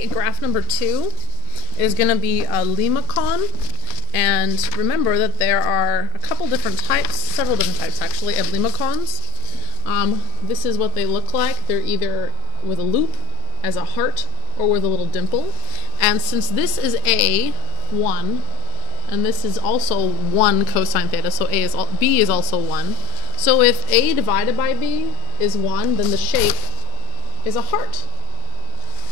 Okay, graph number 2 is going to be a limacon. And remember that there are a couple different types, several different types actually, of limacons. This is what they look like. They're either with a loop as a heart or with a little dimple. And since this is A1, and this is also 1 cosine theta, so B is also 1. So if A divided by B is 1, then the shape is a heart.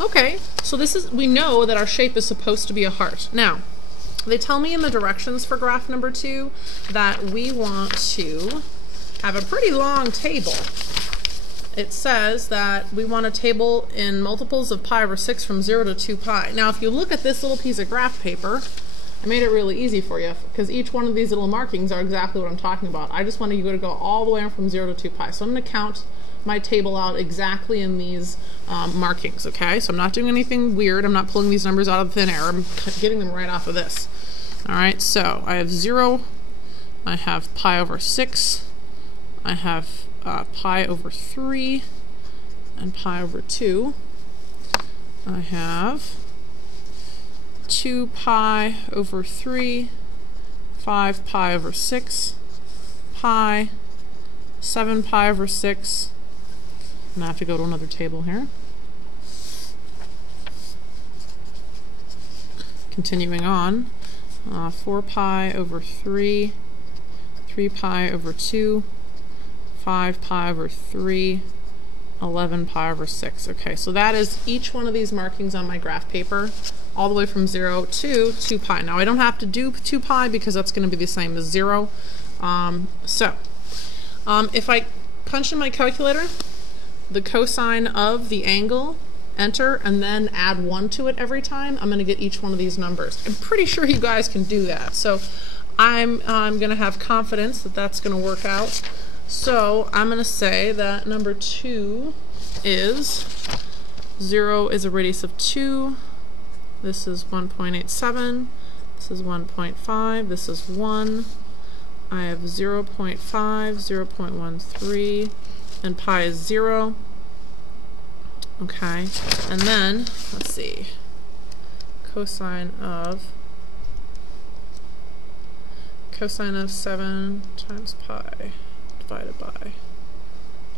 Okay, so we know that our shape is supposed to be a heart. Now, they tell me in the directions for graph number 2 that we want to have a pretty long table. It says that we want a table in multiples of pi over 6 from 0 to 2 pi. Now, if you look at this little piece of graph paper, I made it really easy for you because each one of these little markings are exactly what I'm talking about. I just want you to go all the way from 0 to 2 pi. So I'm going to count my table out exactly in these markings, okay? So I'm not doing anything weird. I'm not pulling these numbers out of thin air. I'm getting them right off of this. All right, so I have 0. I have pi over 6. I have pi over 3 and pi over 2. I have 2 pi over 3, 5 pi over 6, pi, 7 pi over 6. I'm going to have to go to another table here. Continuing on, 4 pi over 3, 3 pi over 2, 5 pi over 3, 11 pi over 6. Okay, so that is each one of these markings on my graph paper, all the way from 0 to 2 pi. Now I don't have to do 2 pi because that's going to be the same as 0. If I punch in my calculator the cosine of the angle, enter, and then add 1 to it every time, I'm going to get each one of these numbers. I'm pretty sure you guys can do that. So I'm going to have confidence that that's going to work out. So I'm going to say that number 2 is 0 is a radius of 2. This is 1.87. This is 1.5. This is 1. I have 0.5, 0.13, and pi is 0. Okay, and then, let's see, cosine of 7 times pi divided by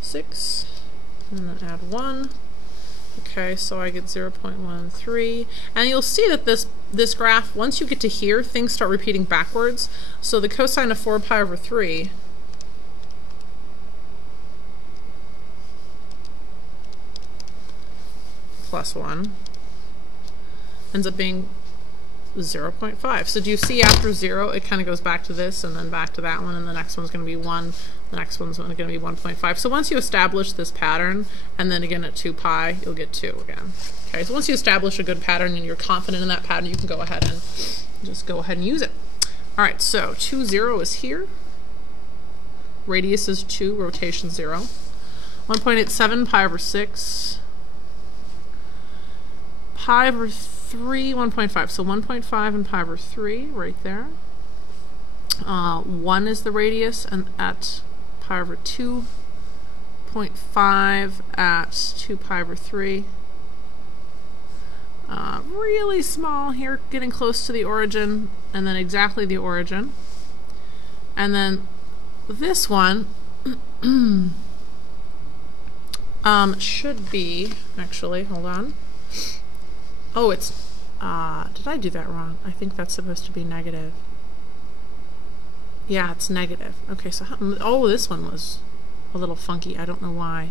6, and then add 1. Okay, so I get 0.13, and you'll see that this graph, once you get to here, things start repeating backwards. So the cosine of 4 pi over 3 plus 1 ends up being 0.5. So do you see after 0 it kind of goes back to this and then back to that one, and the next one's going to be 1, the next one's going to be 1.5. So once you establish this pattern, and then again at 2 pi, you'll get 2 again. Okay, so once you establish a good pattern and you're confident in that pattern, you can go ahead and just go ahead and use it. All right, so 2, 0 is here. Radius is 2, rotation 0. 1.87 pi over 6. Pi over 3, 1.5. So 1.5 and pi over 3 right there. 1 is the radius, and at pi over 2.5 at 2 pi over 3. Really small here, getting close to the origin, and then exactly the origin. And then this one should be, actually, hold on. Oh, it's, did I do that wrong? I think that's supposed to be negative. Yeah, it's negative. Okay, so, oh, this one was a little funky. I don't know why.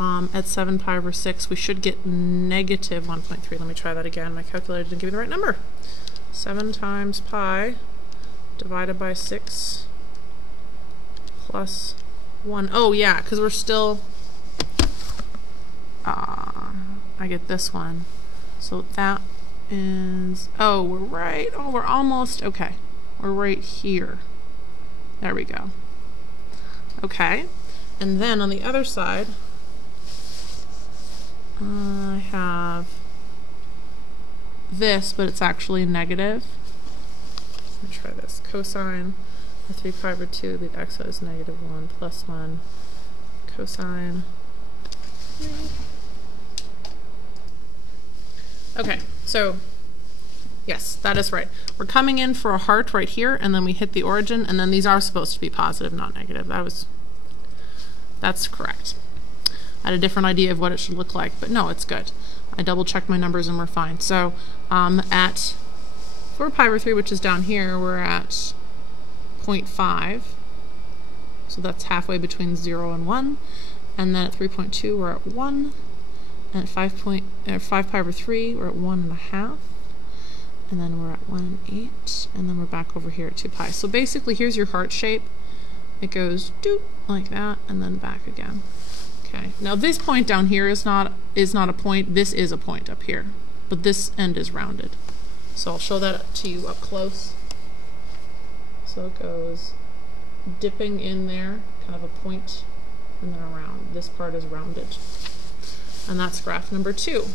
At 7 pi over 6, we should get negative 1.3. Let me try that again. My calculator didn't give me the right number. 7 times pi divided by 6 plus 1. Oh, yeah, because we're still, I get this one. So that is, oh, we're right, oh, we're almost, okay. We're right here. There we go. Okay, and then on the other side, I have this, but it's actually negative. Let me try this. Cosine of 3 pi over 2, the x is negative 1 plus 1. Cosine. Okay, so yes, that is right. We're coming in for a heart right here, and then we hit the origin, and then these are supposed to be positive, not negative. That's correct. I had a different idea of what it should look like, but no, it's good. I double checked my numbers and we're fine. So at 4 pi over 3, which is down here, we're at 0.5. So that's halfway between 0 and 1. And then at 3.2, we're at 1. And at 5 pi over 3, we're at 1.5. And then we're at 1 and 8. And then we're back over here at 2 pi. So basically, here's your heart shape. It goes doot like that, and then back again. Okay. Now this point down here is not a point. This is a point up here, but this end is rounded. So I'll show that to you up close. So it goes dipping in there, kind of a point, and then around. This part is rounded. And that's graph number 2.